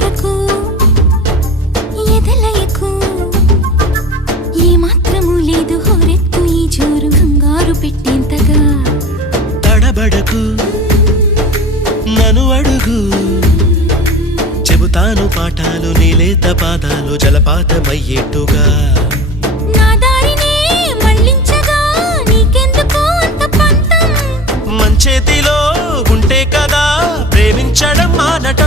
కొరకు ఎదలయకు ఏ మాత్రము లేదు హోరెత్తు ఈ జోరు కంగారు పెట్టేంతగా తడబడకు నన్ను అడుగు చెబుతాను పాఠాలు నీలేత పాదాలు జలపాతమయ్యేట్టుగా నా దారినే మళ్ళించగా నీకెందుకు అంత పంతం మంచేతిలో ఉంటే కదా ప్రేమించడం మానటం